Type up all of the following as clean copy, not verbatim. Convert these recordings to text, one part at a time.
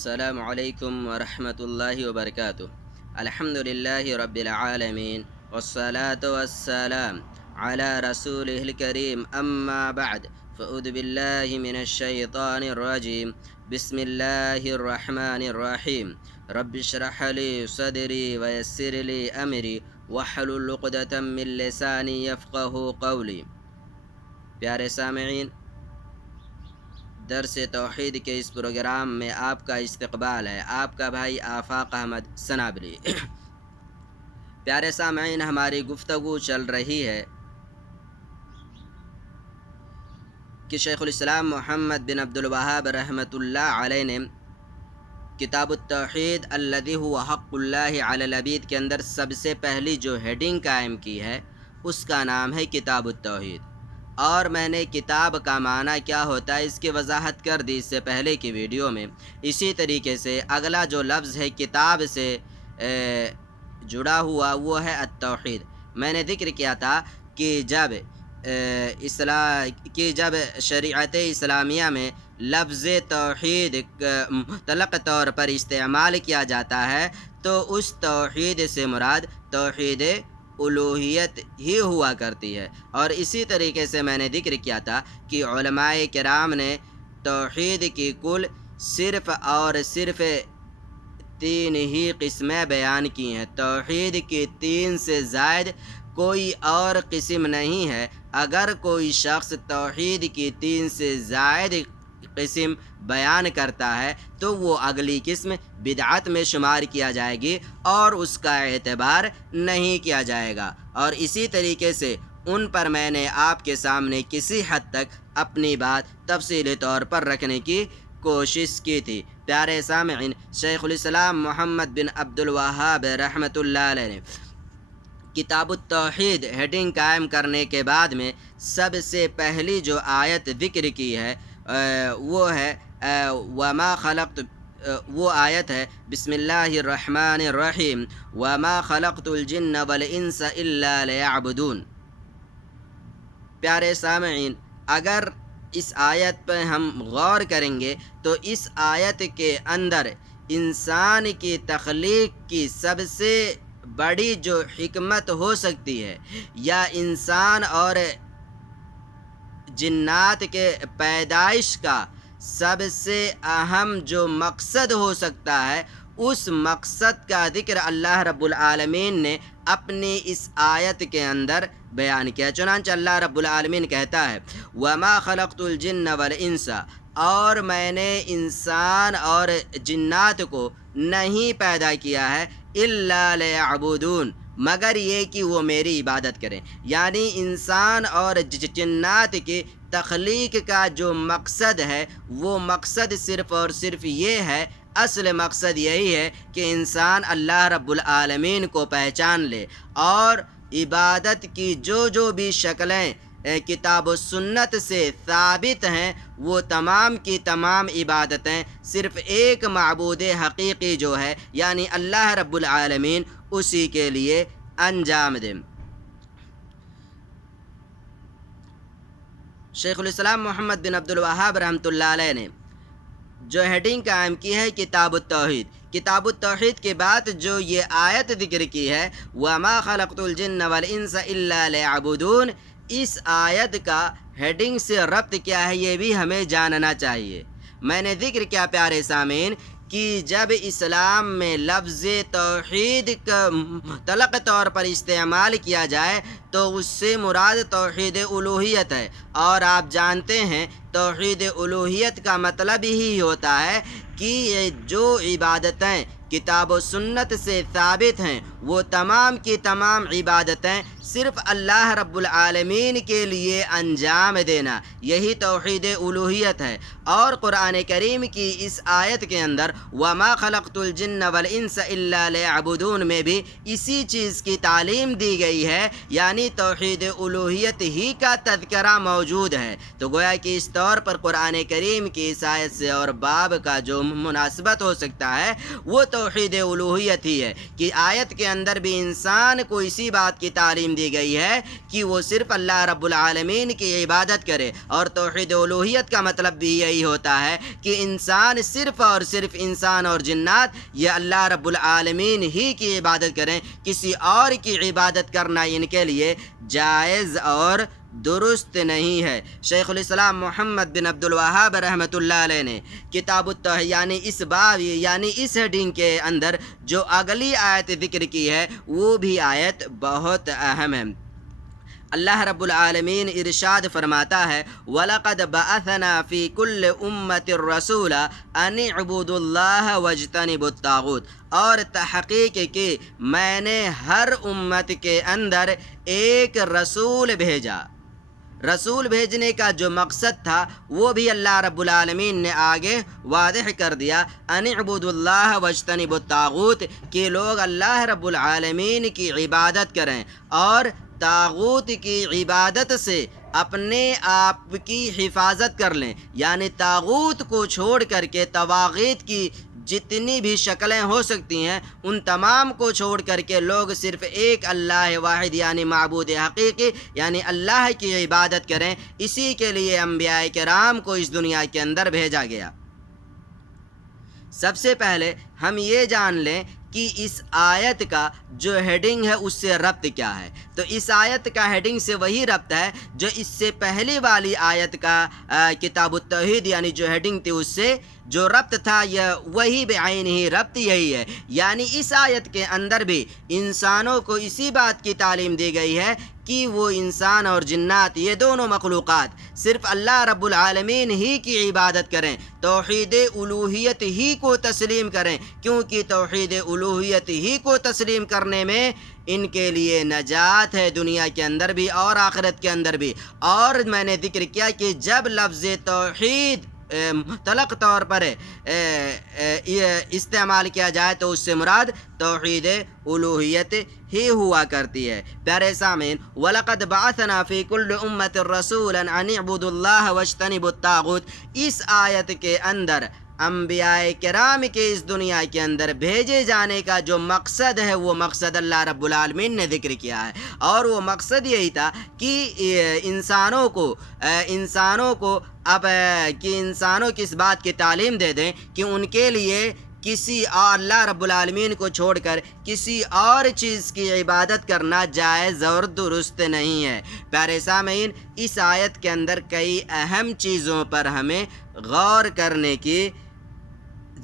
السلام علیکم ورحمۃ اللہ وبرکاتہ۔ الحمد للہ رب العالمین والصلاة والسلام علی رسولہ الکریم، اما بعد فاعوذ باللہ من الشیطان الرجیم، بسم اللہ الرحمن الرحیم، رب اشرح لی صدری ویسر لی امری واحلل عقدۃ من لسانی یفقہوا قولی۔ پیارے سامعین، درس توحید کے اس پروگرام میں آپ کا استقبال ہے۔ آپ کا بھائی آفاق احمد سنابلی۔ پیارے سامعین، ہماری گفتگو چل رہی ہے کہ شیخ الاسلام محمد بن عبد الوہاب رحمۃ اللہ علیہ نے کتاب التوحید الذی هو حق اللہ علی العبید کے اندر سب سے پہلی جو ہیڈنگ قائم کی ہے اس کا نام ہے کتاب التوحید، اور میں نے کتاب کا معنی کیا ہوتا ہے اس کی وضاحت کر دی اس سے پہلے کی ویڈیو میں۔ اسی طریقے سے اگلا جو لفظ ہے کتاب سے جڑا ہوا وہ ہے التوحید۔ میں نے ذکر کیا تھا کہ جب شریعت اسلامیہ میں لفظ توحید مطلق طور پر استعمال کیا جاتا ہے تو اس توحید سے مراد توحید الوہیت ہی ہوا کرتی ہے۔ اور اسی طریقے سے میں نے ذکر کیا تھا کہ علماء کرام نے توحید کی کل صرف اور صرف 3 ہی قسمیں بیان کی ہیں۔ توحید کی 3 سے زائد کوئی اور قسم نہیں ہے۔ اگر کوئی شخص توحید کی 3 سے زائد قسم بیان کرتا ہے تو وہ اگلی قسم بدعت میں شمار کیا جائے گی اور اس کا اعتبار نہیں کیا جائے گا۔ اور اسی طریقے سے ان پر میں نے آپ کے سامنے کسی حد تک اپنی بات تفصیلی طور پر رکھنے کی کوشش کی تھی۔ پیارے سامعین، شیخ الاسلام محمد بن عبد الوہاب رحمۃ اللہ علیہ نے کتاب التوحید ہیڈنگ قائم کرنے کے بعد میں سب سے پہلی جو آیت ذکر کی ہے وہ ہے وما خلقت، وہ آیت ہے بسم اللہ الرحمن الرحیم وما خلقت الجن والانس الا لیعبدون۔ پیارے سامعین، اگر اس آیت پہ ہم غور کریں گے تو اس آیت کے اندر انسان کی تخلیق کی سب سے بڑی جو حکمت ہو سکتی ہے یا انسان اور جنات کے پیدائش کا سب سے اہم جو مقصد ہو سکتا ہے اس مقصد کا ذکر اللہ رب العالمین نے اپنی اس آیت کے اندر بیان کیا۔ چنانچہ اللہ رب العالمین کہتا ہے وَمَا خَلَقْتُ الْجِنَّ وَالْإِنسَ، اور میں نے انسان اور جنات کو نہیں پیدا کیا ہے إِلَّا لِيَعْبُدُونَ، مگر یہ کہ وہ میری عبادت کریں۔ یعنی انسان اور جنات کی تخلیق کا جو مقصد ہے وہ مقصد صرف اور صرف یہ ہے، اصل مقصد یہی ہے کہ انسان اللہ رب العالمین کو پہچان لے اور عبادت کی جو بھی شکلیں کتاب و سنت سے ثابت ہیں وہ تمام کی تمام عبادتیں صرف ایک معبود حقیقی جو ہے یعنی اللہ رب العالمین اسی کے لیے انجام دیں۔ شیخ الاسلام محمد بن عبد الوہاب رحمۃ اللہ علیہ نے جو ہیڈنگ قائم کی ہے کتاب التوحید، کتاب التوحید کے بعد جو یہ آیت ذکر کی ہے وَمَا خَلَقْتُ الْجِنَّ وَالْإِنسَ إِلَّا لِيَعْبُدُونَ، اس آیت کا ہیڈنگ سے ربط کیا ہے یہ بھی ہمیں جاننا چاہیے۔ میں نے ذکر کیا پیارے سامعین کہ جب اسلام میں لفظ توحید کا مطلق طور پر استعمال کیا جائے تو اس سے مراد توحید الوہیت ہے، اور آپ جانتے ہیں توحید الوہیت کا مطلب ہی ہوتا ہے کہ جو عبادتیں کتاب و سنت سے ثابت ہیں وہ تمام کی تمام عبادتیں صرف اللہ رب العالمین کے لیے انجام دینا، یہی توحید الوہیت ہے۔ اور قرآن کریم کی اس آیت کے اندر وَمَا خَلَقْتُ الْجِنَّ وَالْإِنسَ إِلَّا لِيَعْبُدُونَ میں بھی اسی چیز کی تعلیم دی گئی ہے، یعنی توحید الوہیت ہی کا تذکرہ موجود ہے۔ تو گویا کہ اس طور پر قرآن کریم کی اس آیت سے اور باب کا جو مناسبت ہو سکتا ہے وہ توحید الوہیت ہی ہے کہ آیت کے اندر بھی انسان کو اسی بات کی تعلیم دی گئی ہے کہ وہ صرف اللہ رب العالمین کی عبادت کرے، اور توحید الوہیت کا مطلب بھی یہی ہوتا ہے کہ انسان صرف اور صرف انسان اور جنات یہ اللہ رب العالمین ہی کی عبادت کریں، کسی اور کی عبادت کرنا ان کے لیے جائز اور درست نہیں ہے۔ شیخ الاسلام محمد بن عبد الوہاب رحمۃ اللہ علیہ نے کتاب التوحید یعنی اس باب یعنی اس ہیڈنگ کے اندر جو اگلی آیت ذکر کی ہے وہ بھی آیت بہت اہم ہے۔ اللہ رب العالمین ارشاد فرماتا ہے وَلَقَدْ بَعَثْنَا فِي كُلِّ أُمَّةٍ رَسُولًا أَنِ اعْبُدُوا اللَّهَ وَاجْتَنِبُوا الطَّاغُوتَ، اور تحقیق کہ میں نے ہر امت کے اندر ایک رسول بھیجا۔ رسول بھیجنے کا جو مقصد تھا وہ بھی اللہ رب العالمین نے آگے واضح کر دیا، ان اعبدوا اللہ واجتنبوا الطاغوت، کہ لوگ اللہ رب العالمین کی عبادت کریں اور طاغوت کی عبادت سے اپنے آپ کی حفاظت کر لیں، یعنی طاغوت کو چھوڑ کر کے طواغیت کی جتنی بھی شکلیں ہو سکتی ہیں ان تمام کو چھوڑ کر کے لوگ صرف ایک اللہ واحد یعنی معبود حقیقی یعنی اللہ کی عبادت کریں۔ اسی کے لیے انبیاء کرام کو اس دنیا کے اندر بھیجا گیا۔ سب سے پہلے ہم یہ جان لیں کہ اس آیت کا جو ہیڈنگ ہے اس سے ربط کیا ہے۔ تو اس آیت کا ہیڈنگ سے وہی ربط ہے جو اس سے پہلی والی آیت کا کتاب التوحید یعنی جو ہیڈنگ تھی اس سے جو ربط تھا یہ وہی بعین ہی ربط یہی ہے، یعنی اس آیت کے اندر بھی انسانوں کو اسی بات کی تعلیم دی گئی ہے کہ وہ انسان اور جنات یہ دونوں مخلوقات صرف اللہ رب العالمین ہی کی عبادت کریں، توحید الوہیت ہی کو تسلیم کریں، کیونکہ توحید الوہیت ہی کو تسلیم کرنے میں ان کے لیے نجات ہے، دنیا کے اندر بھی اور آخرت کے اندر بھی۔ اور میں نے ذکر کیا کہ جب لفظ توحید مطلق طور پر استعمال کیا جائے تو اس سے مراد توحید الوہیت ہی ہوا کرتی ہے۔ پیارے سامعین، وَلَقَدْ بَعَثْنَا فِي كُلِّ أُمَّةٍ رَسُولًا أَنِ اعْبُدُوا اللَّهَ وَاجْتَنِبُوا الطَّاغُوتَ، اس آیت کے اندر انبیاء کرام کے اس دنیا کے اندر بھیجے جانے کا جو مقصد ہے وہ مقصد اللہ رب العالمین نے ذکر کیا ہے، اور وہ مقصد یہی تھا کہ انسانوں کو اس بات کی تعلیم دے دیں کہ ان کے لیے کسی اور اللہ رب العالمین کو چھوڑ کر کسی اور چیز کی عبادت کرنا جائز اور درست نہیں ہے۔ پیارے سامعین، اس آیت کے اندر کئی اہم چیزوں پر ہمیں غور کرنے کی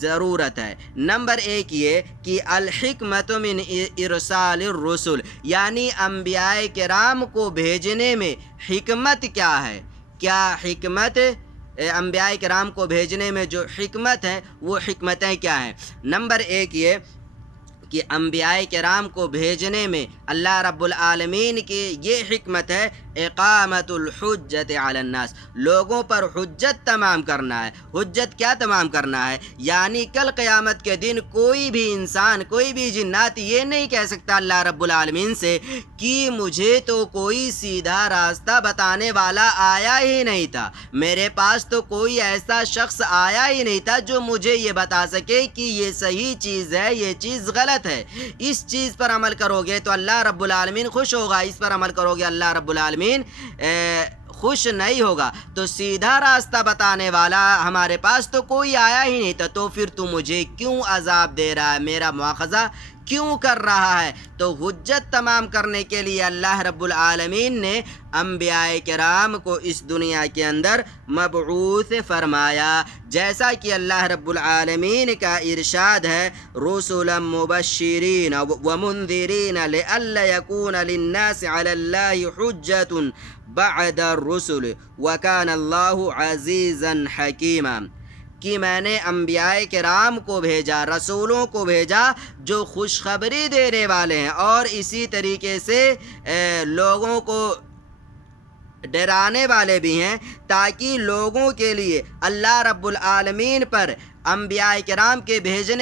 ضرورت ہے۔ نمبر ایک یہ کہ الحکمت من ارسال الرسل، یعنی انبیاء کرام کو بھیجنے میں حکمت کیا ہے، کیا حکمت انبیاء کرام کو بھیجنے میں جو حکمت ہے وہ حکمتیں کیا ہیں۔ نمبر ایک یہ کہ انبیاء کرام کو بھیجنے میں اللہ رب العالمین کی یہ حکمت ہے اقامت الحجت علی الناس، لوگوں پر حجت تمام کرنا ہے۔ حجت کیا تمام کرنا ہے؟ یعنی کل قیامت کے دن کوئی بھی انسان کوئی بھی جنات یہ نہیں کہہ سکتا اللہ رب العالمین سے کہ مجھے تو کوئی سیدھا راستہ بتانے والا آیا ہی نہیں تھا، میرے پاس تو کوئی ایسا شخص آیا ہی نہیں تھا جو مجھے یہ بتا سکے کہ یہ صحیح چیز ہے یہ چیز غلط ہے، اس چیز پر عمل کرو گے تو اللہ رب العالمین خوش ہوگا، اس پر عمل کرو گے اللہ رب العالمین خوش نہیں ہوگا۔ تو سیدھا راستہ بتانے والا ہمارے پاس تو کوئی آیا ہی نہیں تھا، تو پھر تو مجھے کیوں عذاب دے رہا ہے، میرا مواخذہ کیوں کر رہا ہے؟ تو حجت تمام کرنے کے لیے اللہ رب العالمین نے انبیاء کرام کو اس دنیا کے اندر مبعوث فرمایا، جیسا کہ اللہ رب العالمین کا ارشاد ہے رسلا مبشرین ومنذرین لئلا یکون للناس علی اللہ حجت بعد الرسل وکان اللہ عزیزا حکیما، کہ میں نے انبیاء کرام کو بھیجا، رسولوں کو بھیجا جو خوشخبری دینے والے ہیں اور اسی طریقے سے لوگوں کو ڈرانے والے بھی ہیں، تاکہ لوگوں کے لیے اللہ رب العالمین پر انبیاء کرام کے بھیجے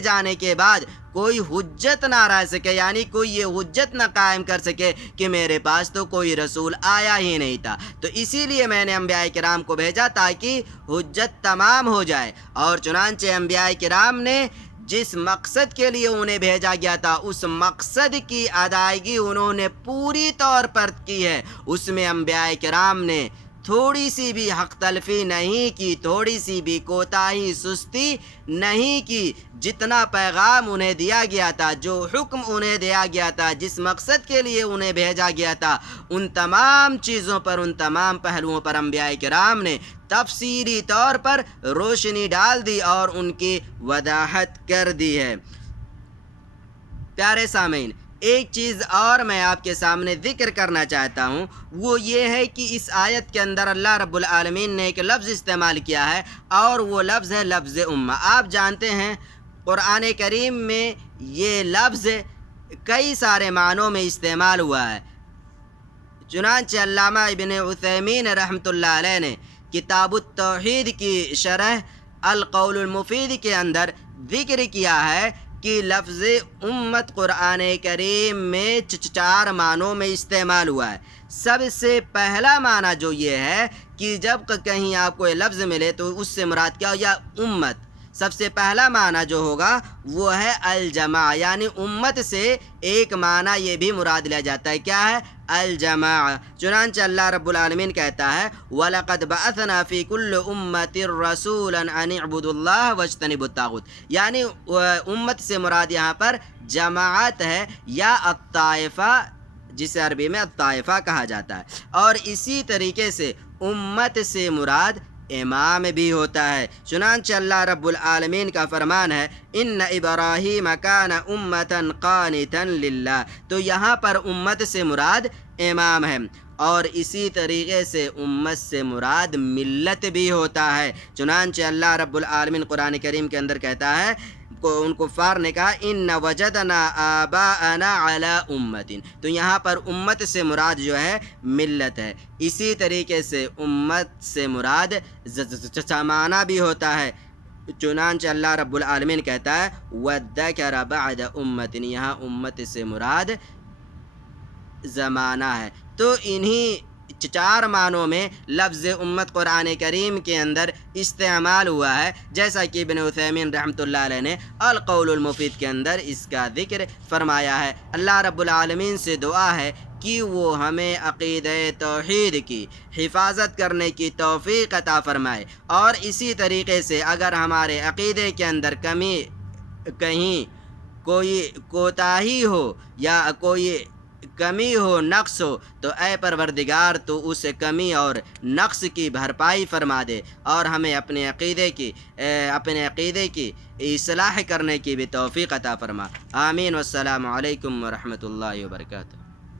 جانے کے بعد کوئی حجت نہ رہ سکے، یعنی کوئی یہ حجت نہ قائم کر سکے کہ میرے پاس تو کوئی رسول آیا ہی نہیں تھا، تو اسی لیے میں نے انبیاء کرام کو بھیجا تاکہ حجت تمام ہو جائے۔ اور چنانچہ انبیاء کرام نے جس مقصد کے لیے انہیں بھیجا گیا تھا اس مقصد کی ادائیگی انہوں نے پوری طور پر کی ہے۔ اس میں انبیاء کرام نے تھوڑی سی بھی حق تلفی نہیں کی، تھوڑی سی بھی کوتاہی سستی نہیں کی۔ جتنا پیغام انہیں دیا گیا تھا، جو حکم انہیں دیا گیا تھا، جس مقصد کے لیے انہیں بھیجا گیا تھا، ان تمام چیزوں پر، ان تمام پہلوؤں پر انبیاء کرام نے تفصیلی طور پر روشنی ڈال دی اور ان کی وضاحت کر دی ہے۔ پیارے سامعین، ایک چیز اور میں آپ کے سامنے ذکر کرنا چاہتا ہوں، وہ یہ ہے کہ اس آیت کے اندر اللہ رب العالمین نے ایک لفظ استعمال کیا ہے، اور وہ لفظ ہے لفظ امہ۔ آپ جانتے ہیں قرآن کریم میں یہ لفظ کئی سارے معنوں میں استعمال ہوا ہے۔ چنانچہ علامہ ابن عثیمین رحمۃ اللہ علیہ نے کتاب التوحید کی شرح القول المفید کے اندر ذکر کیا ہے کہ لفظ امت قرآن کریم میں 4 معنوں میں استعمال ہوا ہے۔ سب سے پہلا معنی جو یہ ہے کہ جب کہیں آپ کو یہ لفظ ملے تو اس سے مراد کیا ہو، یا امت، سب سے پہلا معنی جو ہوگا وہ ہے الجماع، یعنی امت سے ایک معنی یہ بھی مراد لیا جاتا ہے، کیا ہے؟ الجماع۔ چنانچہ اللہ رب العالمین کہتا ہے وَلَقَدْ بَعَثْنَا فِي كُلِّ أُمَّةٍ رَسُولًا أَنِ اعْبُدُوا اللَّهَ وَاجْتَنِبُوا الطَّاغُوتَ، یعنی امت سے مراد یہاں پر جماعت ہے یا الطائفہ، جسے عربی میں الطائفہ کہا جاتا ہے۔ اور اسی طریقے سے امت سے مراد امام بھی ہوتا ہے۔ چنانچہ اللہ رب العالمین کا فرمان ہے ان ابراہیم کان امۃ قانتا للہ، تو یہاں پر امت سے مراد امام ہے، اور اسی طریقے سے امت سے مراد ملت بھی ہوتا ہے۔ چنانچہ اللہ رب العالمین قرآن کریم کے اندر کہتا ہے، ان کفار نے کہا ان وجدنا آباءنا علی امت، تو یہاں پر امت سے مراد جو ہے ملت ہے۔ اسی طریقے سے امت سے مراد زمانہ بھی ہوتا ہے۔ چنانچہ اللہ رب العالمین کہتا ہے وَذَّكَرَ بَعْدَ أُمَّةٍ، یہاں امت سے مراد زمانہ ہے۔ تو انہی 4 معنوں میں لفظ امت قرآن کریم کے اندر استعمال ہوا ہے، جیسا کہ ابن عثیمین رحمۃ اللہ علیہ نے القول المفید کے اندر اس کا ذکر فرمایا ہے۔ اللہ رب العالمین سے دعا ہے کہ وہ ہمیں عقیدہ توحید کی حفاظت کرنے کی توفیق عطا فرمائے، اور اسی طریقے سے اگر ہمارے عقیدے کے اندر کہیں کوئی کوتاہی ہو یا کوئی کمی ہو، نقص ہو، تو اے پروردگار تو اس کمی اور نقص کی بھرپائی فرما دے، اور ہمیں اپنے عقیدے کی اصلاح کرنے کی بھی توفیق عطا فرما۔ آمین۔ والسلام علیکم ورحمۃ اللہ وبرکاتہ۔